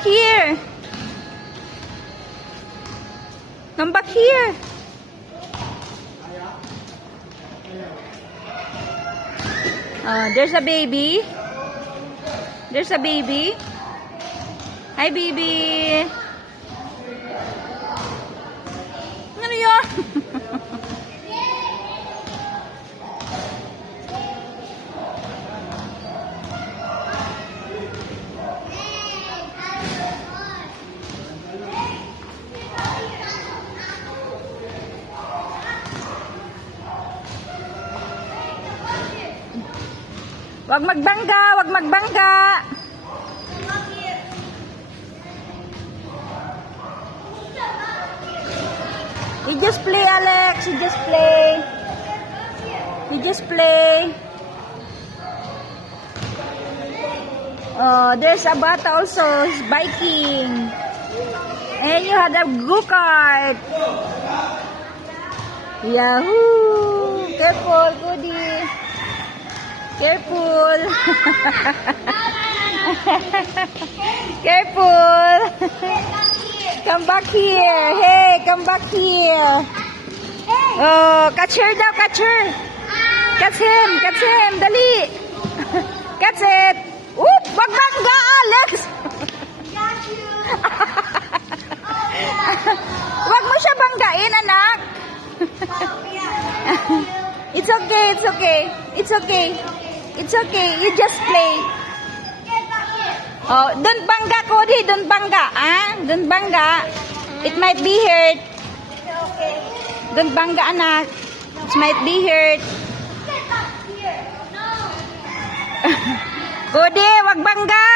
back here. Come back here. There's a baby. There's a baby. Hi, baby. Ano yun? Wag magbangga, wag magbangga. You just play, Alex. You just play. You just play. Oh, there's a bata also. He's biking. And you had a go-kart. Yahoo! Careful, Goody. Careful. Careful. Come back here. Hey, come back here. Oh, catch her daw, catch her. Catch him, catch him. Dali. Catch it. Oop, wag bangga, Alex. Wag mo siya banggain, anak. It's okay, it's okay. It's okay. It's okay. You just play. Oh, don't bangga, Cody. Don't bangga. Ah? Don't bangga. It might be hurt. Don't bangga, anak. It might be hurt. Cody, wag bangga.